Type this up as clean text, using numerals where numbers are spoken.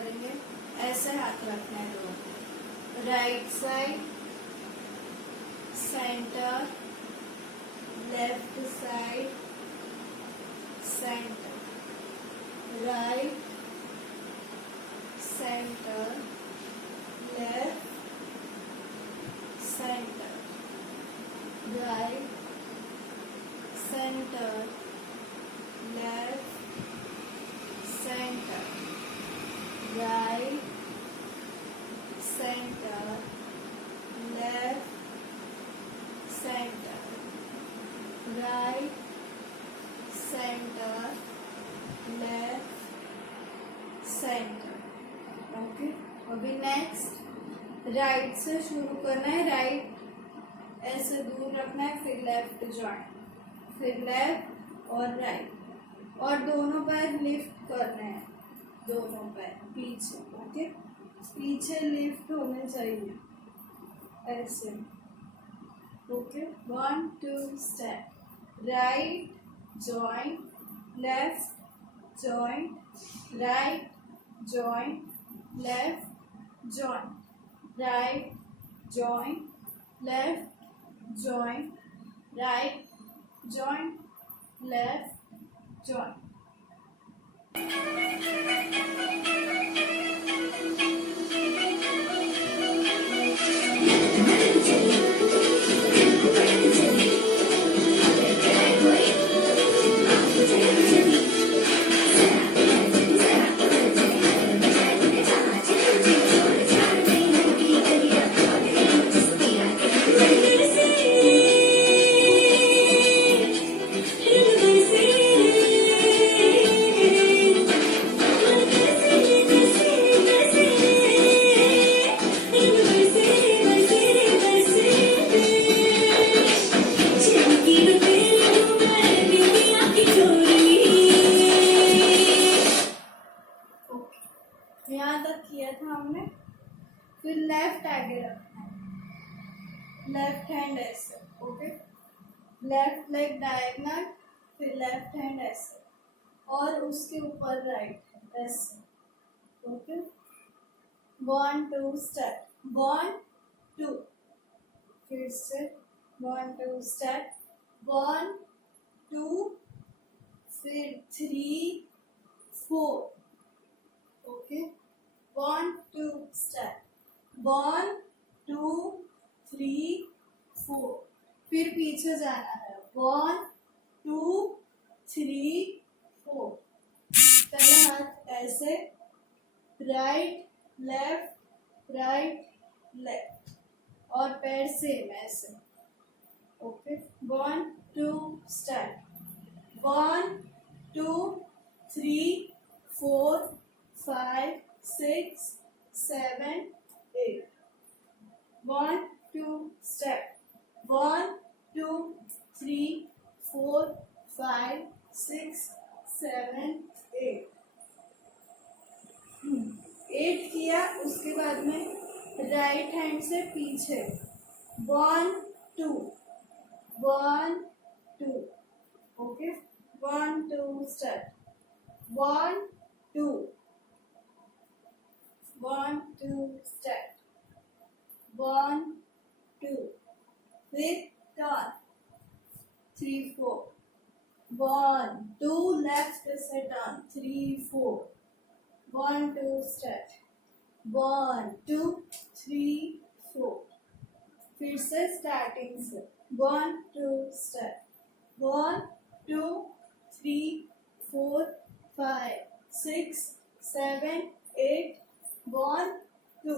करेंगे। ऐसे हाथ रखना है दोनों, right side centre, left side centre, right centre, left centre, right centre, left centre, right centre, left centre, right centre, left centre. Okay, अभी next right से शुरू करना है। राइट ऐसे दूर रखना है, फिर लेफ्ट ज्वाइन, फिर लेफ्ट और राइट, और दोनों पैर लिफ्ट करने हैं, दोनों पैर पीछे। ओके, पीछे लिफ्ट होने चाहिए ऐसे। ओके, 1 2 step, right join, left join, right join, left join, right join, left join, right join, left join. यहाँ तक किया था हमने। फिर लेफ्ट आगे रखना है, लेफ्ट हैंड ऐसे। ओके, लेफ्ट लेग डायगनल, फिर लेफ्ट हैंड ऐसे, और उसके ऊपर राइट ऐसे। ओके, 1 2 स्टेप, 1 2, फिर से 1 2 स्टेप, 1 2, फिर 3 4। ओके, 1 2 स्टेप, 1 2 3 4, फिर पीछे जाना है, 1 2 3 4। पहले हाथ ऐसे, राइट लेफ्ट लेफ्ट, और पैर सेम ऐसे। ओके, 1 2 स्टेप, 1 2 3 4 5 6 7 8, 1 2 step, 1 2 3 4 5 6 7 8। 8 किया, उसके बाद में राइट हैंड से पीछे 1 2 1 2। ओके, 1 2 step, 1 2 1 2 step, 1 2, फिर टर्न 3 4, 1 2 लेफ्ट से टर्न 3 4, 1 2 step, 1 2 3 4, फिर से स्टार्टिंग से 1 2 step, 1 2 3 4 5 6 7 8, 1 2,